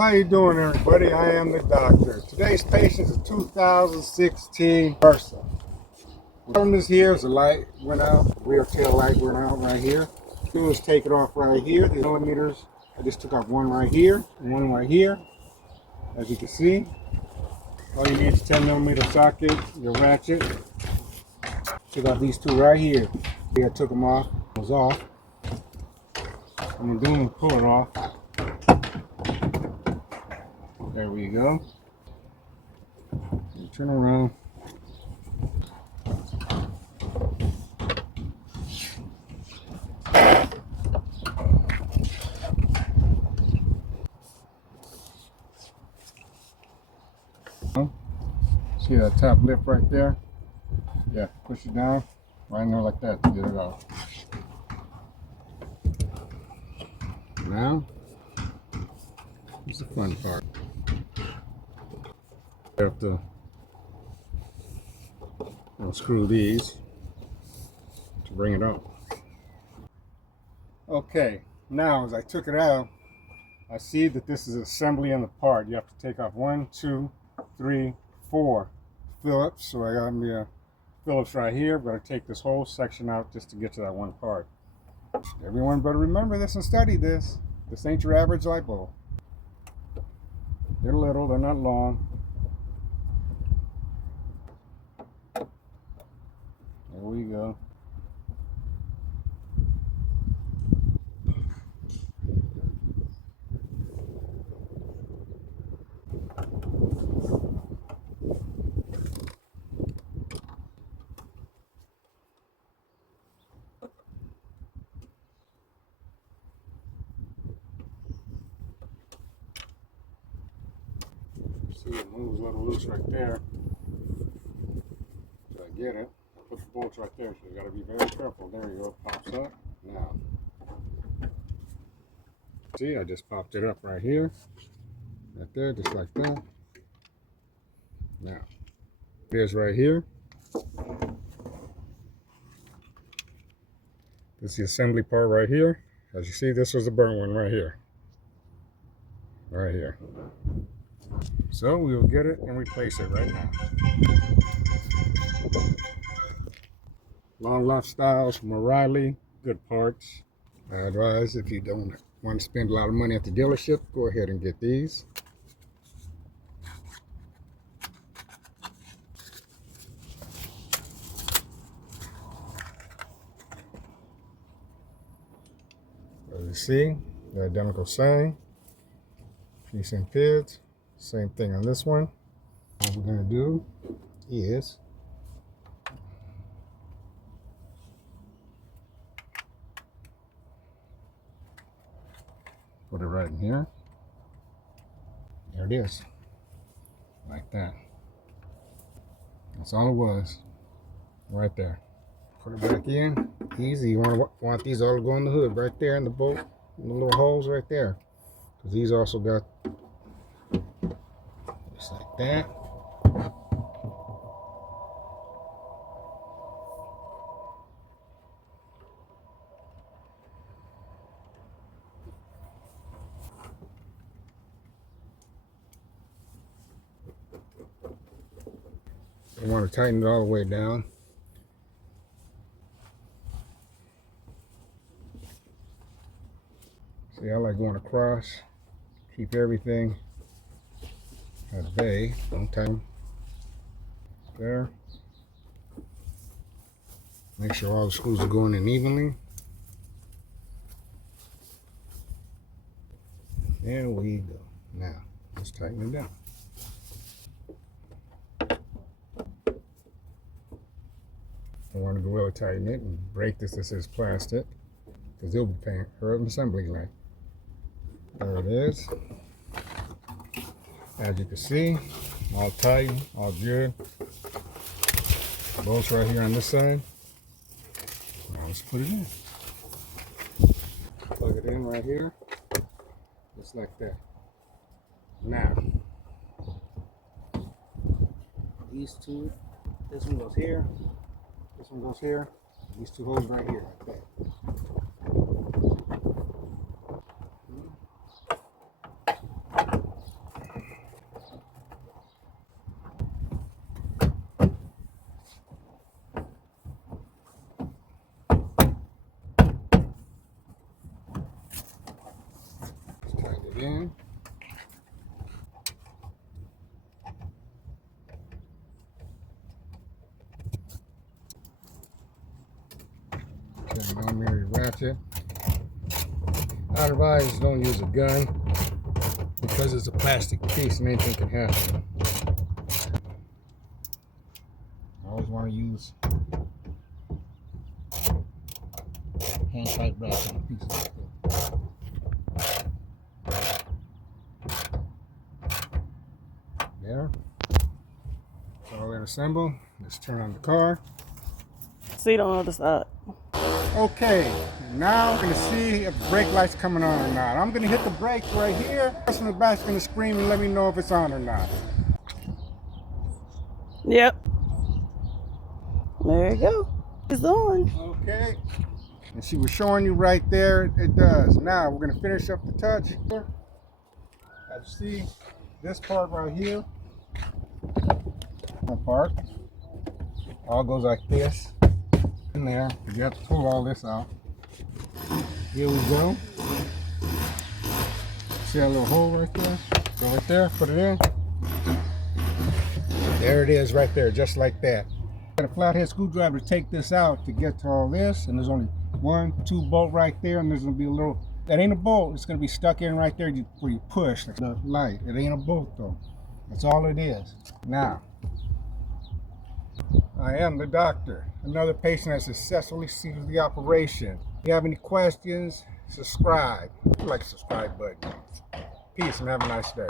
How you doing, everybody? I am the doctor. Today's patient is a 2016 Versa. The problem is here is the light went out, rear tail light went out right here. Do is take it off right here. The millimeters, I just took off one right here and one right here. As you can see, all you need is a 10 millimeter socket, your ratchet. Took off these two right here. I took them off. It was off. I'm gonna do them and pull it off. There we go. Turn around. See that top lip right there? Yeah, push it down right in there like that to get it out. Now, here's the fun part. You have to unscrew these to bring it out. Okay, now as I took it out, I see that this is assembly in the part. You have to take off 1, 2, 3, 4 Phillips. So I got me a Phillips right here. I'm going to take this whole section out just to get to that one part. Everyone better remember this and study this. This ain't your average light bulb. They're little, they're not long. There we go. See, it moves a little loose right there. So I get it. I put the bolts right there, so you got to be very careful. There you go, it pops up. Now, see, I just popped it up right here. Right there, just like that. Now, here's right here. This is the assembly part right here. As you see, this was the burnt one right here. Right here. So we will get it and replace it right now. Long life styles from O'Reilly, good parts. I advise if you don't want to spend a lot of money at the dealership, go ahead and get these. As you see, the identical same. Piece and pids. Same thing on this one. What we're going to do is put it right in here. There it is. Like that. That's all it was. Right there. Put it back in. Easy. You want these all to go in the hood right there in the bolt. In the little holes right there. Because these also got just like that. I want to tighten it all the way down. See, I like going across, keep everything at bay. Don't tighten. There. Make sure all the screws are going in evenly. There we go. Now, let's tighten it down. I want to really tighten it and break this. This is plastic because they'll be paying for an assembly line. There it is. As you can see, all tight, all good. Bolts right here on this side. Now let's put it in. Plug it in right here, just like that. Now, these two, this one goes here, this one goes here, these two holes right here, like that. attach it. I advise don't use a gun because it's a plastic piece and anything can happen. I always want to use hand tight wrap on a piece like this. There. It's all in assemble. Let's turn on the car. See it on the other side. Okay, now we're gonna see if the brake light's coming on or not. I'm gonna hit the brake right here. The person in the back's gonna scream and let me know if it's on or not. Yep. There you go. It's on. Okay. And she was showing you right there, it does. Now we're gonna finish up the touch. As you see, this part right here, one part, all goes like this. In there, you have to pull all this out. Here we go. See that little hole right there? Go right there, put it in. There it is right there, just like that. Got a flathead screwdriver to take this out to get to all this, and there's only 1, 2 bolt right there, and there's gonna be a little, that ain't a bolt, it's gonna be stuck in right there where you push the light. It ain't a bolt though. That's all it is. Now, I am the doctor. Another patient has successfully seized the operation. If you have any questions, subscribe. Like the subscribe button. Peace and have a nice day.